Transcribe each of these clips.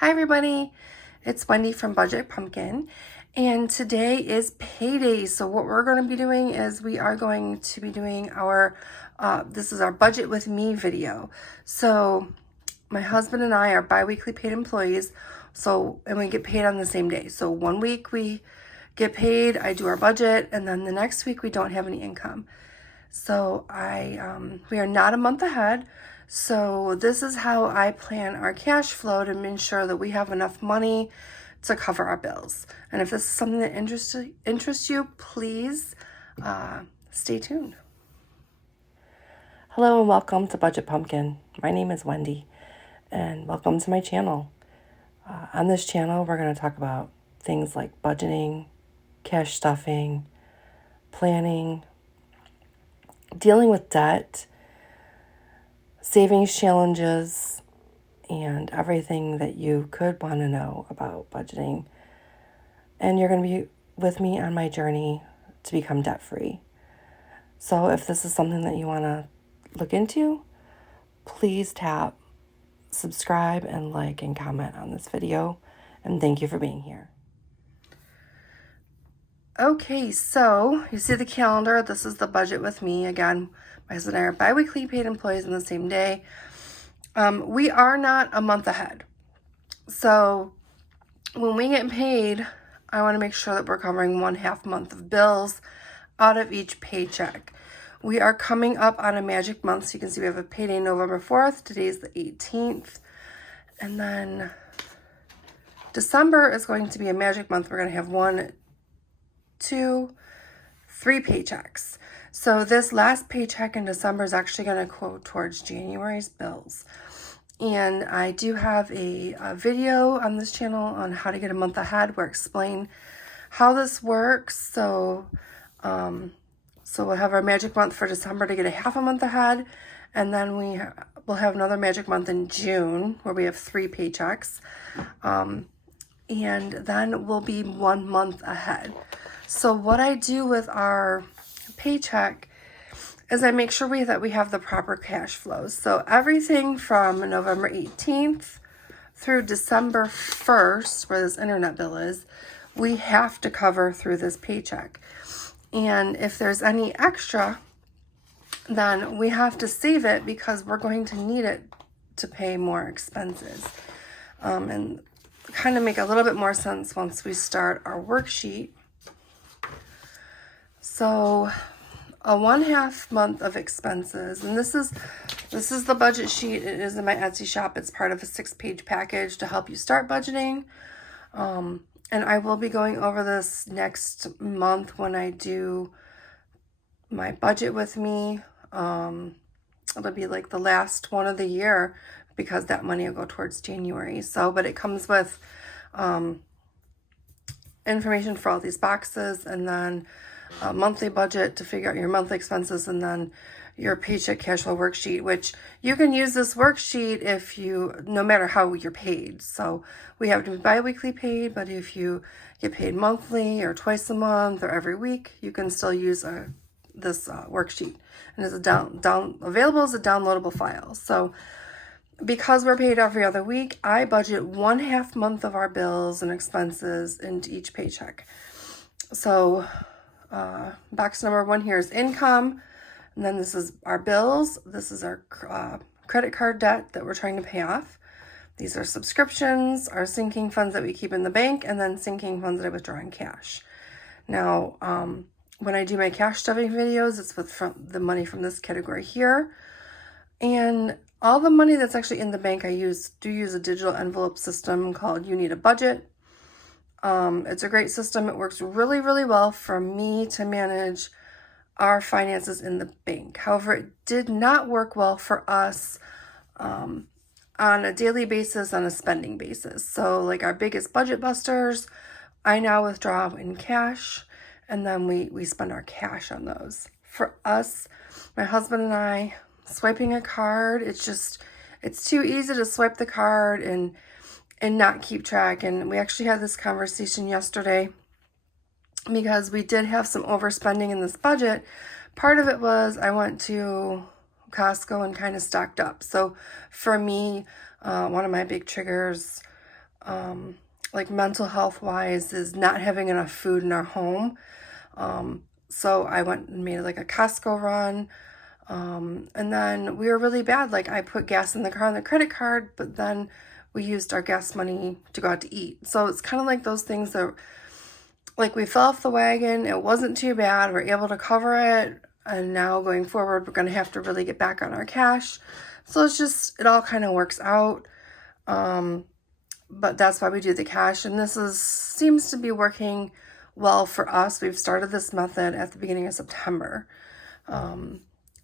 Hi everybody, it's Wendy from Budget Pumpkin, and today is payday. So what we're going to be doing is we are going to be doing our, this is our Budget with Me video. So my husband and I are bi-weekly paid employees, and we get paid on the same day. So 1 week we get paid, I do our budget, and then the next week we don't have any income. So we are not a month ahead. So this is how I plan our cash flow to ensure that we have enough money to cover our bills. And if this is something that interests you, please stay tuned. Hello and welcome to Budget Pumpkin. My name is Wendy and welcome to my channel. On this channel, we're going to talk about things like budgeting, cash stuffing, planning, dealing with debt, savings challenges, and everything that you could want to know about budgeting. And you're going to be with me on my journey to become debt-free. So if this is something that you want to look into, please tap subscribe and like and comment on this video. And thank you for being here. Okay, so you see the calendar. This is the budget with me. Again, my husband and I are bi-weekly paid employees on the same day. We are not a month ahead. So when we get paid, I want to make sure that we're covering 1/2 month of bills out of each paycheck. We are coming up on a magic month. So you can see we have a payday November 4th. Today's the 18th. And then December is going to be a magic month. We're going to have 1, 2, 3 paychecks. So this last paycheck in December is actually going to go towards January's bills. And I do have a video on this channel on how to get a month ahead where I explain how this works. So we'll have our magic month for December to get a 1/2 month ahead. And then we'll have another magic month in June where we have 3 paychecks. And then we'll be 1 month ahead. So what I do with our paycheck is I make sure that we have the proper cash flows. So everything from November 18th through December 1st, where this internet bill is, we have to cover through this paycheck. And if there's any extra, then we have to save it because we're going to need it to pay more expenses. And kind of make a little bit more sense once we start our worksheet. So a 1/2 month of expenses, and this is the budget sheet. It is in my Etsy shop. It's part of a 6-page package to help you start budgeting. And I will be going over this next month when I do my budget with me. It'll be like the last one of the year because that money will go towards January. So, but it comes with information for all these boxes, and then a monthly budget to figure out your monthly expenses, and then your paycheck cash flow worksheet, which you can use this worksheet no matter how you're paid. So we have to be bi-weekly paid, but if you get paid monthly or twice a month or every week, you can still use this worksheet. And it's available as a downloadable file. So because we're paid every other week, I budget 1/2 month of our bills and expenses into each paycheck. So box number 1 here is income, and then this is our bills. This is our credit card debt that we're trying to pay off. These are subscriptions, our sinking funds that we keep in the bank, and then sinking funds that I withdraw in cash. Now, when I do my cash stuffing videos, it's from the money from this category here. And all the money that's actually in the bank, I do use a digital envelope system called You Need a Budget. It's a great system. It works really, really well for me to manage our finances in the bank. However, it did not work well for us on a daily basis, on a spending basis. So like our biggest budget busters, I now withdraw in cash, and then we spend our cash on those. For us, my husband and I, swiping a card, it's too easy to swipe the card and not keep track. And we actually had this conversation yesterday because we did have some overspending in this budget. Part of it was I went to Costco and kind of stocked up. So for me, one of my big triggers like mental health wise, is not having enough food in our home. So I went and made like a Costco run. And then we were really bad. Like I put gas in the car on the credit card, but then we used our gas money to go out to eat. So it's kind of like those things that, like, we fell off the wagon. It wasn't too bad. We're able to cover it. And now going forward, we're going to have to really get back on our cash. So it's just, it all kind of works out. But that's why we do the cash. And this seems to be working well for us. We've started this method at the beginning of September.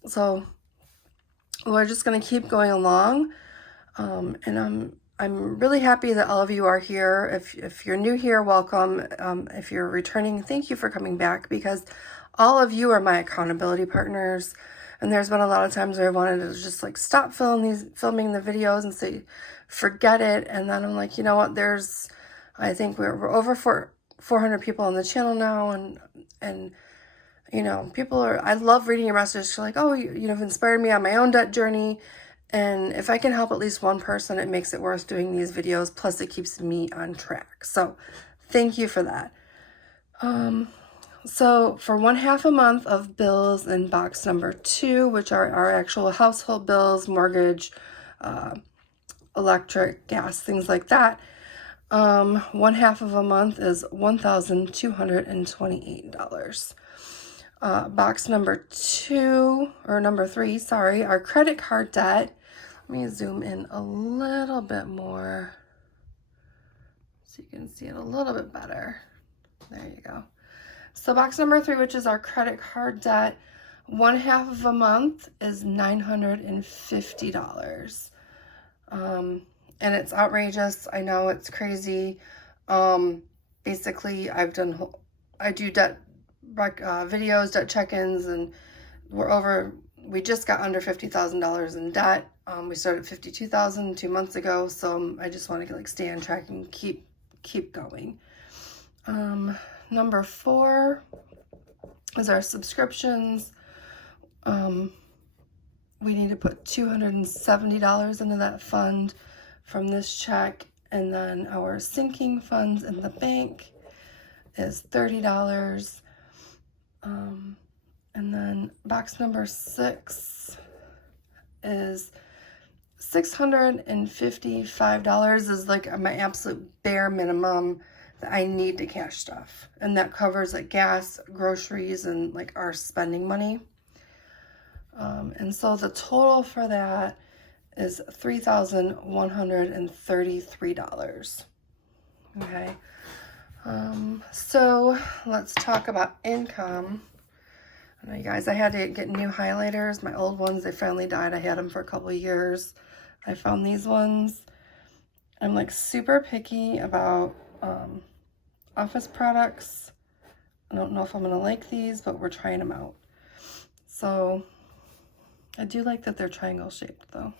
So we're just going to keep going along. And I'm really happy that all of you are here. If you're new here, welcome. If you're returning, thank you for coming back, because all of you are my accountability partners. And there's been a lot of times where I wanted to just like stop filming the videos and say, forget it. And then I'm like, you know what? I think we're over 400 people on the channel now. And you know, I love reading your messages. You're like, oh, you've inspired me on my own debt journey. And if I can help at least one person, it makes it worth doing these videos. Plus it keeps me on track. So thank you for that. So for 1/2 a month of bills in box number 2, which are our actual household bills, mortgage, electric, gas, things like that, 1/2 of a month is $1,228. Box number 2, or number 3, sorry, our credit card debt. Let me zoom in a little bit more so you can see it a little bit better. There you go. So box number 3, which is our credit card debt, 1/2 of a month is $950. And it's outrageous. I know it's crazy. Basically, I do debt videos, debt check-ins, and we just got under $50,000 in debt. We started at $52,000 2 months ago, so I just want to like stay on track and keep going. Number 4 is our subscriptions. We need to put $270 into that fund from this check, and then our sinking funds in the bank is $30. And then box number 6 is $655 is like my absolute bare minimum that I need to cash stuff. And that covers like gas, groceries, and like our spending money. And so the total for that is $3,133. Okay. So let's talk about income. I know, you guys, I had to get new highlighters. My old ones, they finally died. I had them for a couple of years. I found these ones. I'm like super picky about office products. I don't know if I'm gonna like these, but we're trying them out. So I do like that they're triangle shaped though.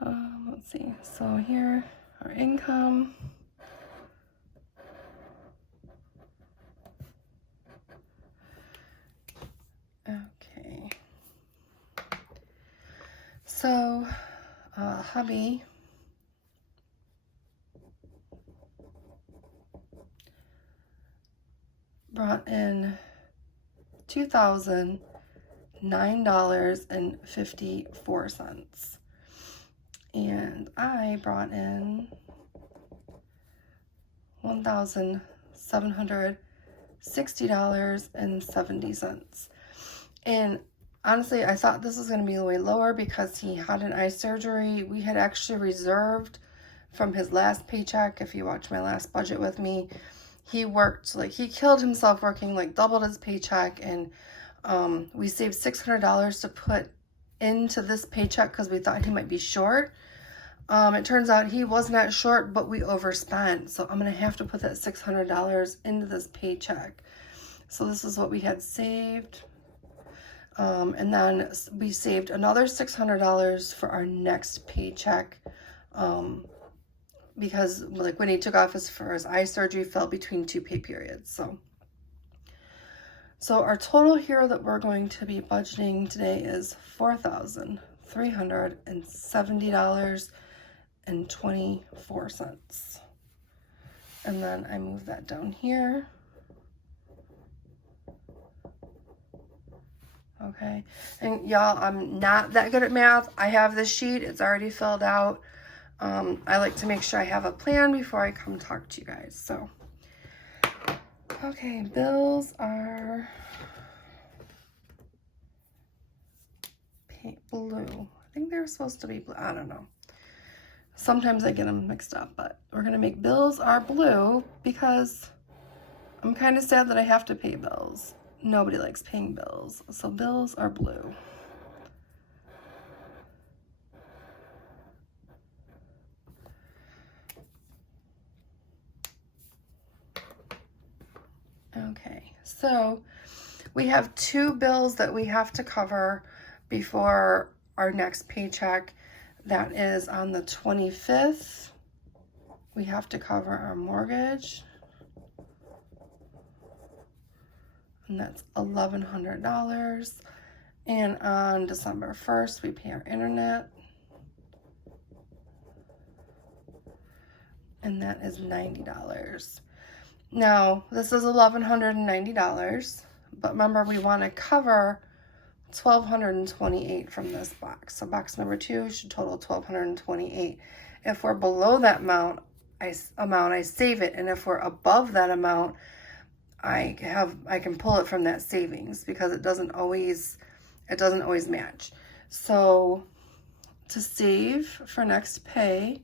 Let's see. So here, our income. Okay. So, hubby brought in $2,009.54. And I brought in $1,760.70. And honestly, I thought this was going to be way lower because he had an eye surgery. We had actually reserved from his last paycheck. If you watch my last budget with me, he worked, like, he killed himself working, like, doubled his paycheck. And we saved $600 to put into this paycheck because we thought he might be short. It turns out he was not short, but we overspent. So I'm going to have to put that $600 into this paycheck. So this is what we had saved. And then we saved another $600 for our next paycheck. Because like when he took off for his eye surgery, fell between 2 pay periods. So our total here that we're going to be budgeting today is $4,370.60. $2.24. And then I move that down here. Okay, and y'all, I'm not that good at math. I have this sheet, it's already filled out. I like to make sure I have a plan before I come talk to you guys. So, okay, bills are blue. I think they're supposed to be blue. I don't know. Sometimes I get them mixed up, but we're gonna make bills are blue because I'm kind of sad that I have to pay bills. Nobody likes paying bills, so bills are blue. Okay, so we have 2 bills that we have to cover before our next paycheck. That is on the 25th. We have to cover our mortgage. And that's $1,100. And on December 1st, we pay our internet. And that is $90. Now, this is $1,190, but remember we want to cover $1,228 from this box. So box number 2 should total $1,228. If we're below that amount, I save it, and if we're above that amount, I can pull it from that savings because it doesn't always match. So to save for next pay,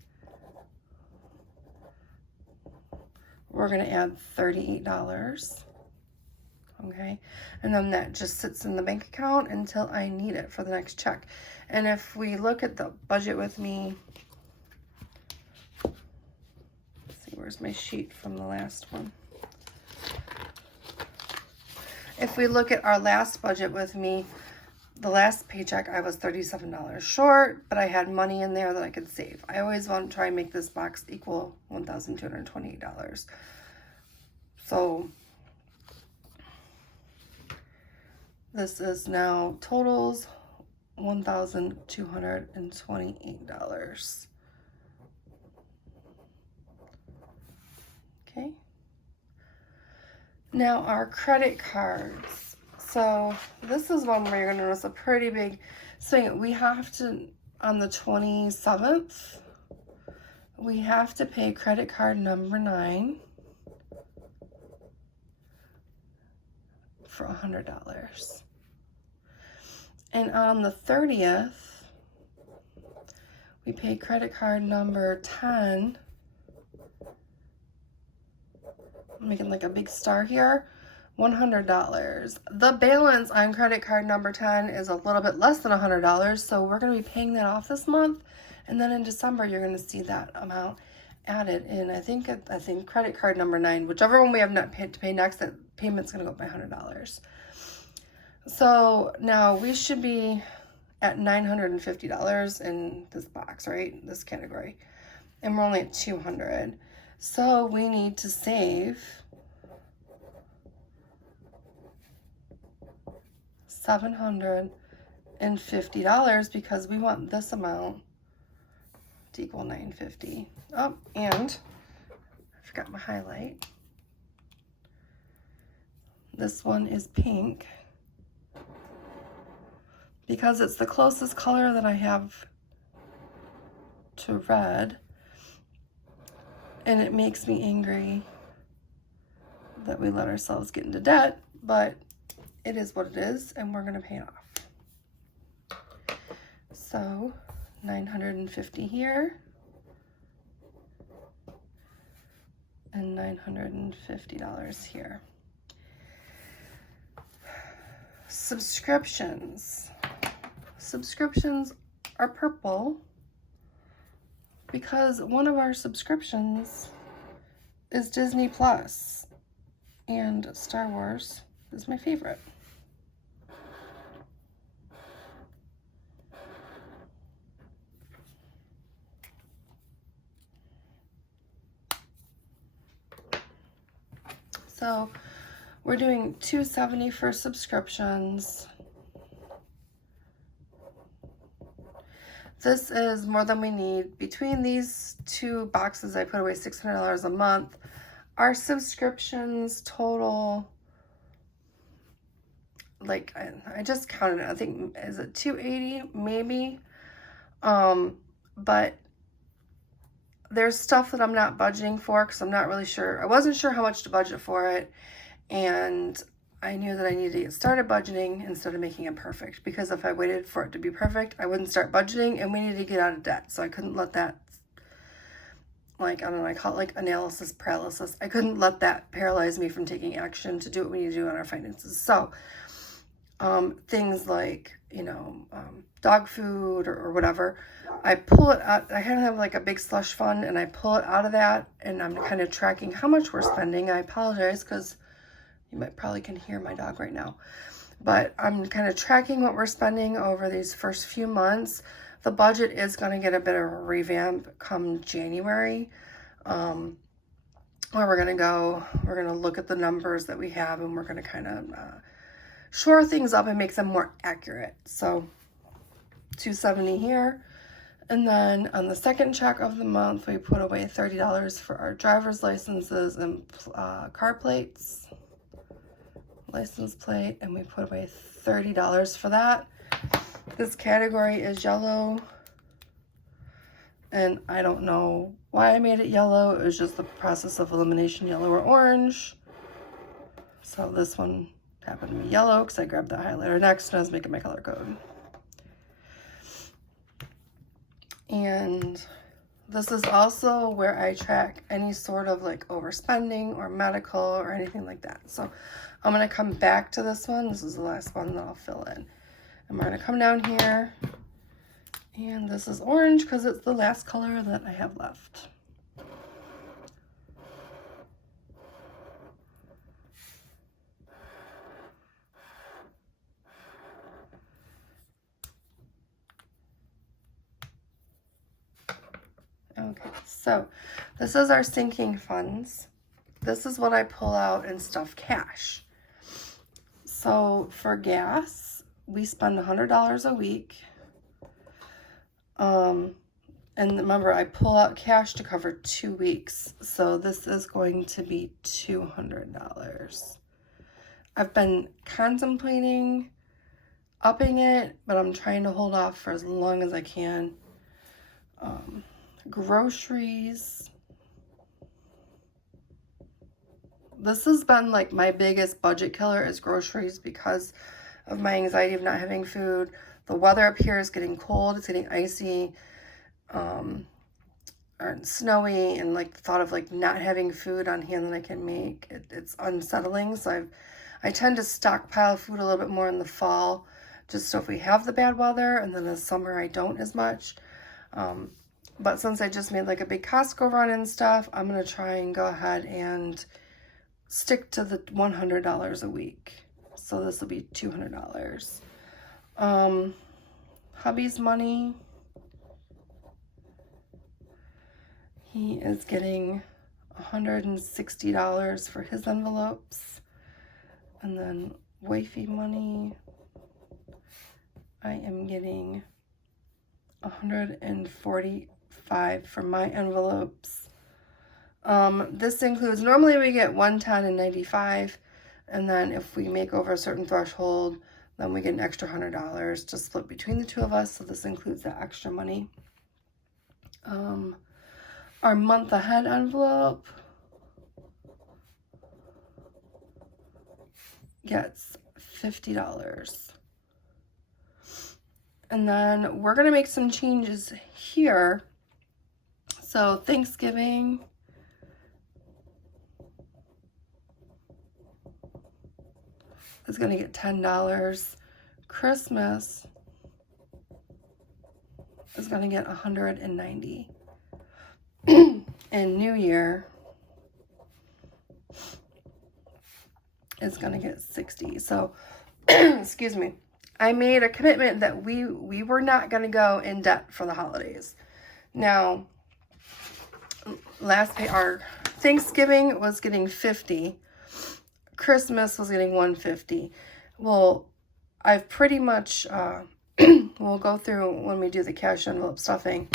we're going to add $38. Okay, and then that just sits in the bank account until I need it for the next check. And if we look at the budget with me, let's see, where's my sheet from the last one? If we look at our last budget with me, the last paycheck I was $37 short, but I had money in there that I could save. I always want to try and make this box equal $1,228. So this is now totals $1,228. Okay. Now our credit cards. So this is one where you're going to notice a pretty big swing. We have to, on the 27th, we have to pay credit card number 9 for $100. And on the 30th, we pay credit card number 10. I'm making like a big star here, $100. The balance on credit card number 10 is a little bit less than $100, so we're going to be paying that off this month, and then in December you're going to see that amount added in. I think credit card number 9, whichever one we have not paid to pay next, that payment's going to go up by $100. So now we should be at $950 in this box, right? This category, and we're only at $200. So we need to save $750 because we want this amount to equal $950. Oh, and I forgot my highlight. This one is pink because it's the closest color that I have to red. And it makes me angry that we let ourselves get into debt, but it is what it is, and we're going to pay it off. So $950 here and $950 here. Subscriptions. Subscriptions are purple because one of our subscriptions is Disney Plus, and Star Wars is my favorite. So we're doing $270 for subscriptions. this is more than we need. Between these two boxes, I put away $600 a month. Our subscriptions total, like, I just counted it. I think, is it 280 maybe? But there's stuff that I'm not budgeting for because I'm not really sure. I wasn't sure how much to budget for it. And I knew that I needed to get started budgeting instead of making it perfect, because if I waited for it to be perfect, I wouldn't start budgeting, and we needed to get out of debt. So I couldn't let that, like, I don't know, I call it like analysis paralysis. I couldn't let that paralyze me from taking action to do what we need to do on our finances. So things like, you know, dog food or whatever, I pull it out. I kind of have like a big slush fund, and I pull it out of that, and I'm kind of tracking how much we're spending. I apologize because you might probably can hear my dog right now, but I'm kind of tracking what we're spending over these first few months. The budget is going to get a bit of a revamp come January, where we're going to look at the numbers that we have, and we're going to kind of shore things up and make them more accurate. So $270 here. And then on the second check of the month, we put away $30 for our driver's licenses and car plates. License plate, and we put away $30 for that. This category is yellow, and I don't know why I made it yellow. It was just the process of elimination, yellow or orange. So this one happened to be yellow because I grabbed the highlighter next and I was making my color code. And this is also where I track any sort of like overspending or medical or anything like that. So I'm going to come back to this one. This is the last one that I'll fill in. And we're going to come down here. And this is orange because it's the last color that I have left. Okay, so this is our sinking funds. This is what I pull out and stuff cash. So for gas, we spend $100 a week. And remember, I pull out cash to cover 2 weeks. So this is going to be $200. I've been contemplating upping it, but I'm trying to hold off for as long as I can. Groceries. This has been like my biggest budget killer is groceries because of my anxiety of not having food. The weather up here is getting cold. It's getting icy, or snowy, and like the thought of like not having food on hand that I can make, it's unsettling. So I tend to stockpile food a little bit more in the fall, just so if we have the bad weather, and then in the summer I don't as much. But since I just made like a big Costco run and stuff, I'm going to try and go ahead and stick to the $100 a week. So this will be $200. Hubby's money. He is getting $160 for his envelopes. And then wifey money. I am getting $145 for my envelopes. This includes, normally we get $110 and $95, and then if we make over a certain threshold, then we get an extra $100 to split between the two of us. So this includes that extra money. Our month ahead envelope gets $50. And then we're going to make some changes here. So Thanksgiving is going to get $10. Christmas is going to get $190. And New Year is going to get $60. So, excuse me. I made a commitment that we were not going to go in debt for the holidays. Now, our Thanksgiving was getting $50. Christmas was getting $150. Well, I've pretty much, we'll go through when we do the cash envelope stuffing.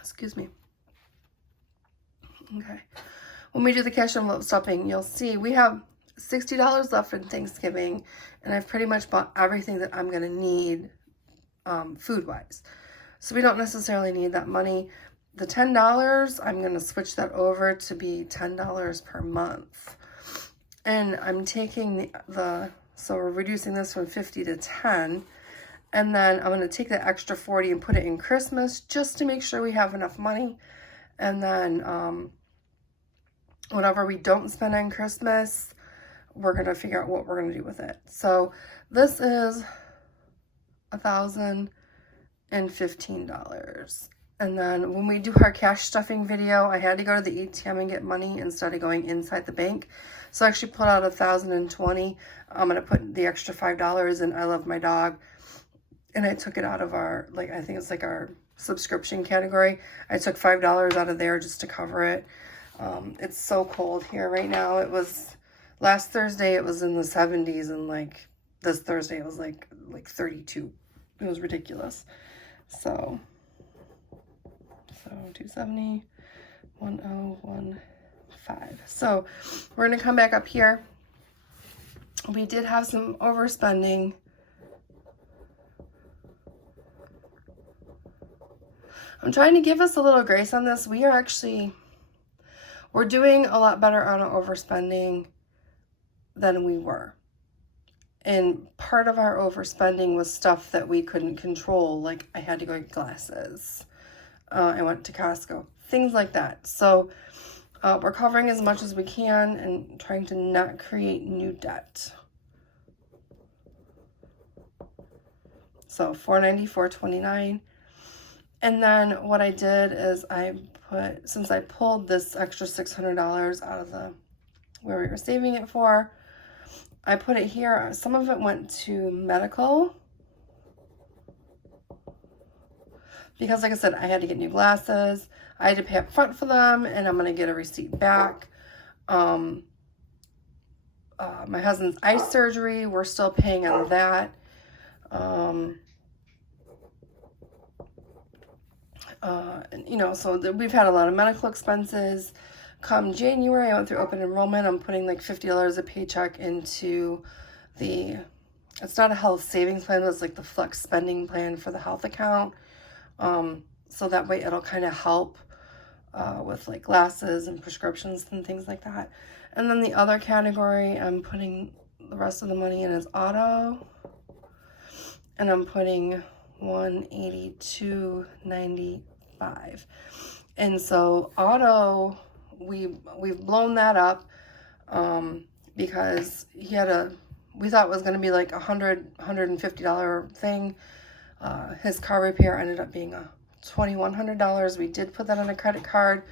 Excuse me. Okay. When we do the cash envelope stuffing, you'll see we have $60 left for Thanksgiving, and I've pretty much bought everything that I'm going to need food-wise. So we don't necessarily need that money. The $10, I'm going to switch that over to be $10 per month. And I'm taking so we're reducing this from 50 to 10. And then I'm going to take the extra 40 and put it in Christmas just to make sure we have enough money. And then whatever we don't spend on Christmas, we're going to figure out what we're going to do with it. So this is $1,015. And then when we do our cash stuffing video, I had to go to the ATM and get money instead of going inside the bank. So I actually pulled out $1,020. I'm going to put the extra $5 in I Love My Dog. And I took it out of our, like, I think it's like our subscription category. I took $5 out of there just to cover it. It's so cold here right now. It was, last Thursday it was in the 70s, and like this Thursday it was like 32. It was ridiculous. So 270, 1015. So we're going to come back up here. We did have some overspending. I'm trying to give us a little grace on this. We're doing a lot better on our overspending than we were. And part of our overspending was stuff that we couldn't control. Like I had to go get glasses. I went to Costco, things like that. So we're covering as much as we can and trying to not create new debt. So $494.29. And then what I did is since I pulled this extra $600 out of where we were saving it for, I put it here. Some of it went to medical, because like I said, I had to get new glasses. I had to pay up front for them, and I'm going to get a receipt back. My husband's eye surgery, we're still paying on that. So we've had a lot of medical expenses. Come January, I went through open enrollment. I'm putting like $50 a paycheck into it's not a health savings plan, but it's like the flex spending plan for the health account. So that way it'll kind of help with like glasses and prescriptions and things like that. And then the other category, I'm putting the rest of the money in is auto. And I'm putting $182.95. And so auto, we've blown that up because we thought it was going to be like $150 thing. His car repair ended up being $2,100. We did put that on a credit card.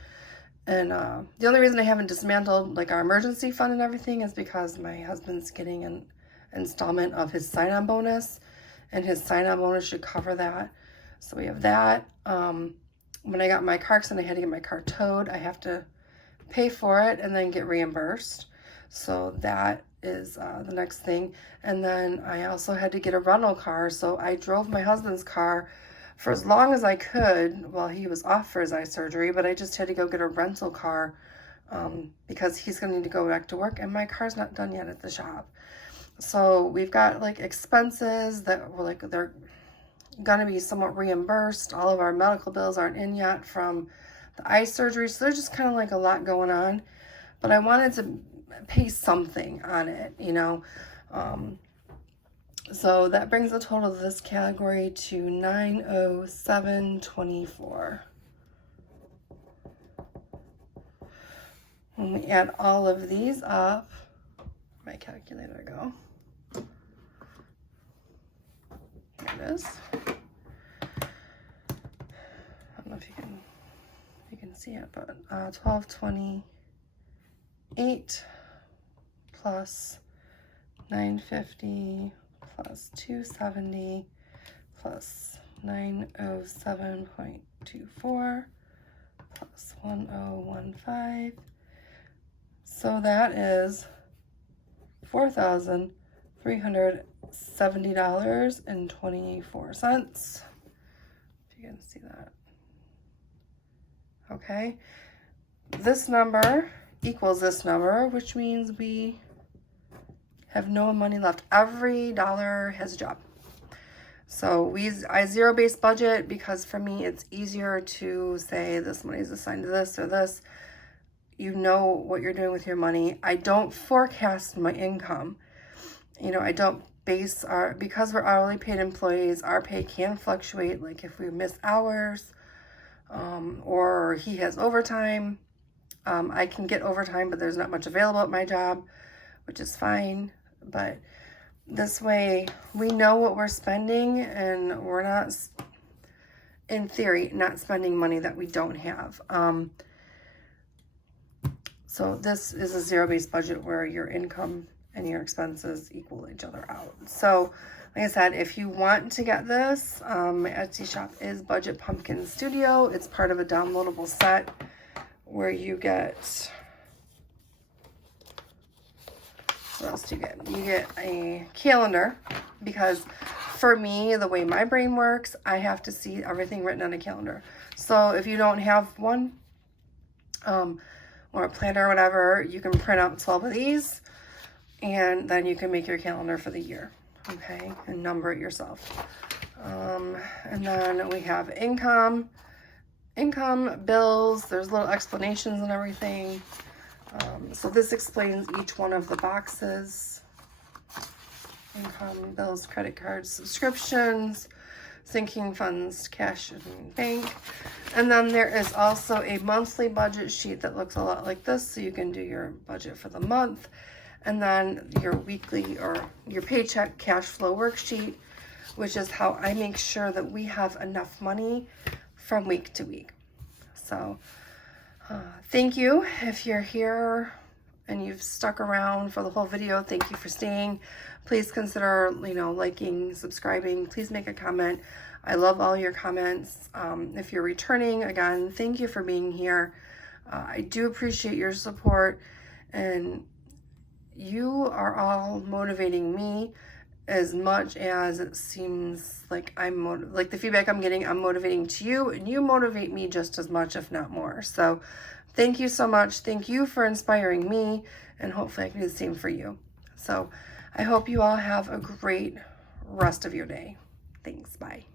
And the only reason I haven't dismantled like our emergency fund and everything is because my husband's getting an installment of his sign-on bonus, and his sign-on bonus should cover that. So we have that. When I got my car accident, I had to get my car towed. I have to pay for it and then get reimbursed. So that is the next thing. And then I also had to get a rental car. So I drove my husband's car for as long as I could while he was off for his eye surgery, but I just had to go get a rental car because he's going to need to go back to work, and my car's not done yet at the shop. So we've got like expenses that were like, they're going to be somewhat reimbursed. All of our medical bills aren't in yet from the eye surgery. So there's just kind of like a lot going on, but I wanted to pay something on it, so that brings the total of this category to $907.24. When we add all of these up, where'd my calculator go? Here it is. I don't know if you can see it, but 1228 plus 950 plus 270 plus 907.24 plus 1015. So that is $4,370.24. If you can see that. Okay. This number equals this number, which means we have no money left. Every dollar has a job. So I zero-based budget because for me it's easier to say this money is assigned to this or this. You know what you're doing with your money. I don't forecast my income. You know, I don't base because we're hourly paid employees, our pay can fluctuate. Like if we miss hours or he has overtime, I can get overtime, but there's not much available at my job, which is fine. But this way we know what we're spending and we're not, in theory, not spending money that we don't have. So this is a zero-based budget where your income and your expenses equal each other out. So like I said, if you want to get this, my Etsy shop is BudgetPumpkinStudio. It's part of a downloadable set where you get, what else do you get? You get a calendar, because for me, the way my brain works, I have to see everything written on a calendar. So if you don't have one, or a planner or whatever, you can print out 12 of these, and then you can make your calendar for the year, okay, and number it yourself. And then we have income, bills, there's little explanations and everything. So this explains each one of the boxes. Income, bills, credit cards, subscriptions, sinking funds, cash and bank. And then there is also a monthly budget sheet that looks a lot like this, so you can do your budget for the month. And then your weekly or your paycheck cash flow worksheet, which is how I make sure that we have enough money from week to week. So thank you. If you're here and you've stuck around for the whole video, thank you for staying. Please consider, liking, subscribing. Please make a comment. I love all your comments. If you're returning, again, thank you for being here. I do appreciate your support, and you are all motivating me as much as it seems like like the feedback I'm getting, I'm motivating to you, and you motivate me just as much, if not more. So thank you so much. Thank you for inspiring me, and hopefully I can do the same for you. So I hope you all have a great rest of your day. Thanks. Bye.